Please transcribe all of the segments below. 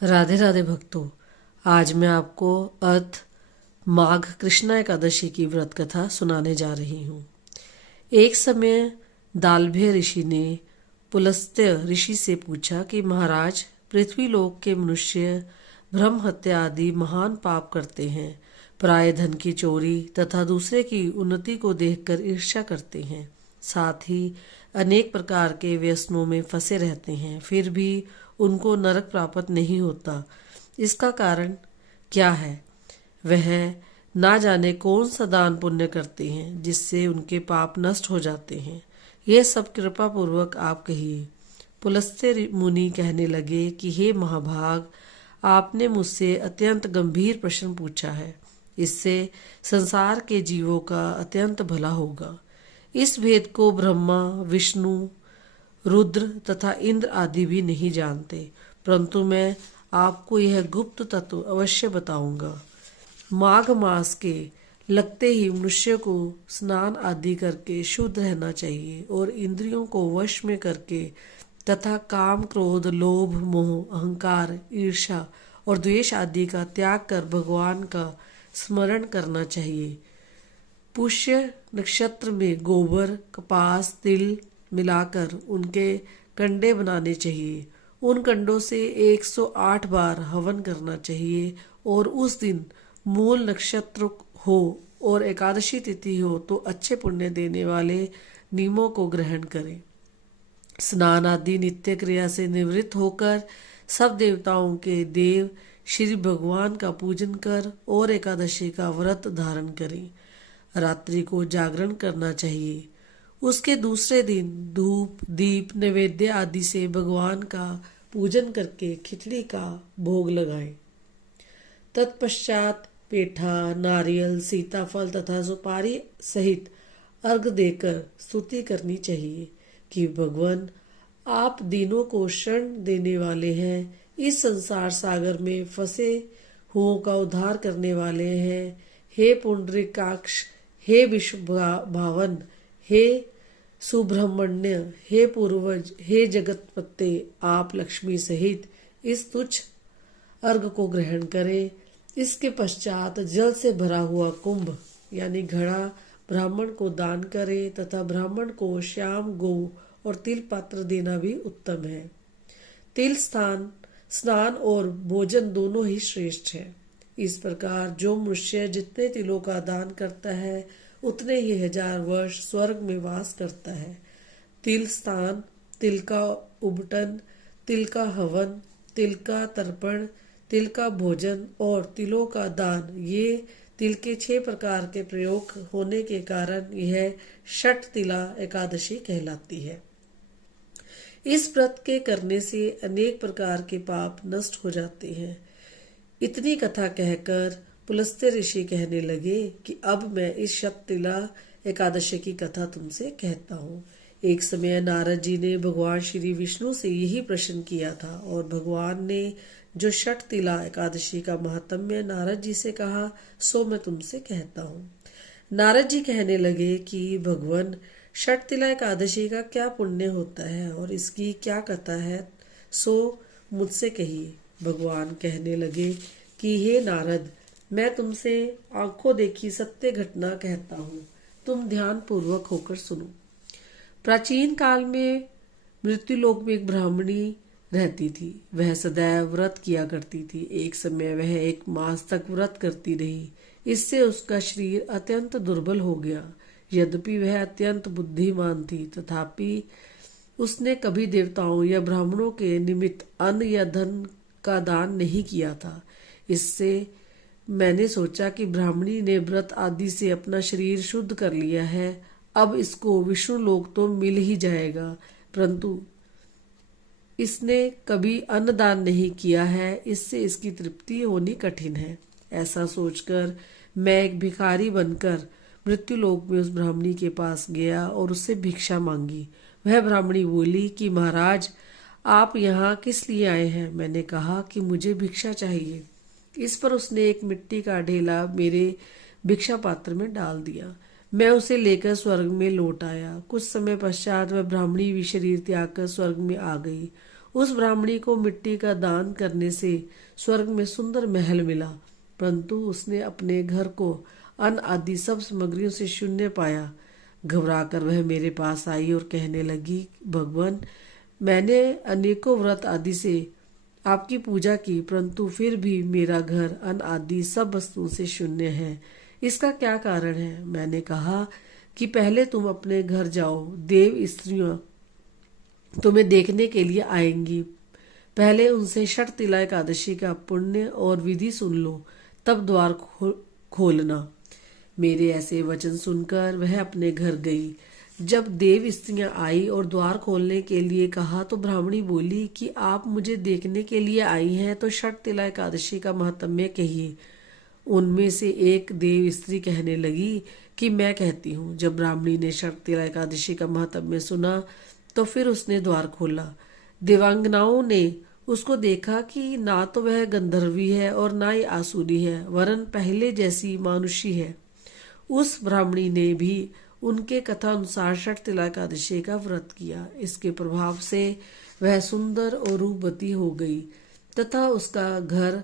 राधे राधे भक्तों। आज मैं आपको अर्थ माघ कृष्णा एकादशी की व्रत कथा सुनाने जा रही हूँ। एक समय दालभ्य ऋषि ने पुलस्त्य ऋषि से पूछा कि महाराज, पृथ्वी लोक के मनुष्य ब्रह्म हत्या आदि महान पाप करते हैं, पराये धन की चोरी तथा दूसरे की उन्नति को देखकर ईर्ष्या करते हैं, साथ ही अनेक प्रकार के व्यसनों में फंसे रहते हैं, फिर भी उनको नरक प्राप्त नहीं होता। इसका कारण क्या है? वह ना जाने कौन सा दान पुण्य करते हैं जिससे उनके पाप नष्ट हो जाते हैं। यह सब कृपा पूर्वक आप कहिए। पुलस्त्य मुनि कहने लगे कि हे महाभाग, आपने मुझसे अत्यंत गंभीर प्रश्न पूछा है। इससे संसार के जीवों का अत्यंत भला होगा। इस भेद को ब्रह्मा, विष्णु, रुद्र तथा इंद्र आदि भी नहीं जानते, परंतु मैं आपको यह गुप्त तत्व अवश्य बताऊंगा। माघ मास के लगते ही मनुष्य को स्नान आदि करके शुद्ध रहना चाहिए और इंद्रियों को वश में करके तथा काम, क्रोध, लोभ, मोह, अहंकार, ईर्ष्या और द्वेष आदि का त्याग कर भगवान का स्मरण करना चाहिए। पुष्य नक्षत्र में गोबर, कपास, तिल मिलाकर उनके कंडे बनाने चाहिए। उन कंडों से 108 बार हवन करना चाहिए और उस दिन मूल नक्षत्र हो और एकादशी तिथि हो तो अच्छे पुण्य देने वाले नियमों को ग्रहण करें। स्नान आदि नित्य क्रिया से निवृत्त होकर सब देवताओं के देव श्री भगवान का पूजन कर और एकादशी का व्रत धारण करें। रात्रि को जागरण करना चाहिए। उसके दूसरे दिन धूप, दीप, नैवेद्य आदि से भगवान का पूजन करके खिचड़ी का भोग लगाएं। तत्पश्चात पेठा, नारियल, सीताफल तथा सुपारी सहित अर्घ देकर स्तुति करनी चाहिए कि भगवान, आप दीनों को शरण देने वाले हैं, इस संसार सागर में फंसे हुओं का उद्धार करने वाले हैं। हे पुंडरीकाक्ष, हे विश्व भावन, हे सुब्रह्मण्य, हे पूर्वज, हे जगतपते, आप लक्ष्मी सहित इस तुच्छ अर्घ को ग्रहण करें। इसके पश्चात जल से भरा हुआ कुंभ यानी घड़ा ब्राह्मण को दान करें तथा ब्राह्मण को श्याम, गौ और तिल पात्र देना भी उत्तम है। तिल स्नान और भोजन दोनों ही श्रेष्ठ है। इस प्रकार जो मनुष्य जितने तिलों का दान करता है उतने ही 1000 वर्ष स्वर्ग में वास करता है। तिल स्नान, तिल का उबटन, तिल का हवन, तिल का तर्पण, तिल का भोजन और तिलों का दान, ये तिल के 6 प्रकार के प्रयोग होने के कारण यह षट तिला एकादशी कहलाती है। इस व्रत के करने से अनेक प्रकार के पाप नष्ट हो जाते हैं। इतनी कथा कहकर पुलस्त्य ऋषि कहने लगे कि अब मैं इस षट तिला एकादशी की कथा तुमसे कहता हूँ। एक समय नारद जी ने भगवान श्री विष्णु से यही प्रश्न किया था और भगवान ने जो षट तिला एकादशी का महात्म्य नारद जी से कहा सो मैं तुमसे कहता हूँ। नारद जी कहने लगे कि भगवान, षट तिला एकादशी का क्या पुण्य होता है और इसकी क्या कथा है, सो मुझसे कहिए। भगवान कहने लगे कि हे नारद, मैं तुमसे आंखों देखी सत्य घटना कहता हूँ, तुम ध्यान पूर्वक होकर सुनो। प्राचीन काल में मृत्युलोक में एक ब्राह्मणी रहती थी। वह सदैव व्रत किया करती थी। एक समय वह 1 मास तक व्रत करती रही। इससे उसका शरीर अत्यंत दुर्बल हो गया। यद्यपि वह अत्यंत बुद्धिमान थी, तथापि उसने कभी देवताओं या ब्राह्मणों के निमित्त अन्न या धन का दान नहीं किया था। इससे मैंने सोचा कि ब्राह्मणी ने व्रत आदि से अपना शरीर शुद्ध कर लिया है, अब इसको विष्णु लोक तो मिल ही जाएगा, परंतु इसने कभी अन्नदान नहीं किया है, इससे इसकी तृप्ति होनी कठिन है। ऐसा सोचकर मैं एक भिखारी बनकर मृत्युलोक में उस ब्राह्मणी के पास गया और उससे भिक्षा मांगी। वह ब्राह्मणी बोली कि महाराज, आप यहाँ किस लिए आए हैं? मैंने कहा कि मुझे भिक्षा चाहिए। इस पर उसने एक मिट्टी का ढेला मेरे भिक्षा पात्र में डाल दिया। मैं उसे लेकर स्वर्ग में लौट आया। कुछ समय पश्चात वह ब्राह्मणी भी शरीर त्याग कर स्वर्ग में आ गई। उस ब्राह्मणी को मिट्टी का दान करने से स्वर्ग में सुंदर महल मिला, परंतु उसने अपने घर को अन्न आदि सब सामग्रियों से शून्य पाया। घबराकर वह मेरे पास आई और कहने लगी, भगवान, मैंने अनेकों व्रत आदि से आपकी पूजा की, परंतु फिर भी मेरा घर अन्न आदि सब वस्तुओं से शून्य है। इसका क्या कारण है? मैंने कहा कि पहले तुम अपने घर जाओ, देव स्त्रियां तुम्हें देखने के लिए आएंगी। पहले उनसे षट तिला एकादशी का पुण्य और विधि सुन लो, तब द्वार खोलना। मेरे ऐसे वचन सुनकर वह अपने घर गई। जब देव स्त्रियां आई और द्वार खोलने के लिए कहा तो ब्राह्मणी बोली कि आप मुझे देखने के लिए आई हैं तो षट तिला एकादशी का महात्म्य कहिए। उनमें से एक देव स्त्री कहने लगी कि मैं कहती हूँ। जब ब्राह्मणी ने षट तिला एकादशी का महात्म्य सुना तो फिर उसने द्वार खोला। देवांगनाओं ने उसको देखा कि ना तो वह गंधर्वी है और ना ही आसुरी है, वरन पहले जैसी मानुषी है। उस ब्राह्मणी ने भी उनके कथा अनुसार षट तिला एकादशी का व्रत किया। इसके प्रभाव से वह सुंदर और रूपवती हो गई तथा उसका घर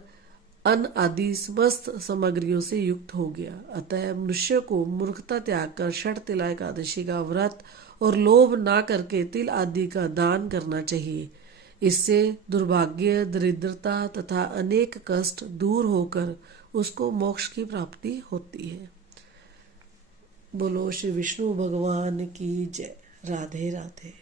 अन्न आदि समस्त सामग्रियों से युक्त हो गया। अतः मनुष्य को मूर्खता त्याग कर षट तिला एकादशी का व्रत और लोभ ना करके तिल आदि का दान करना चाहिए। इससे दुर्भाग्य, दरिद्रता तथा अनेक कष्ट दूर होकर उसको मोक्ष की प्राप्ति होती है। बोलो श्री विष्णु भगवान की जय। राधे राधे।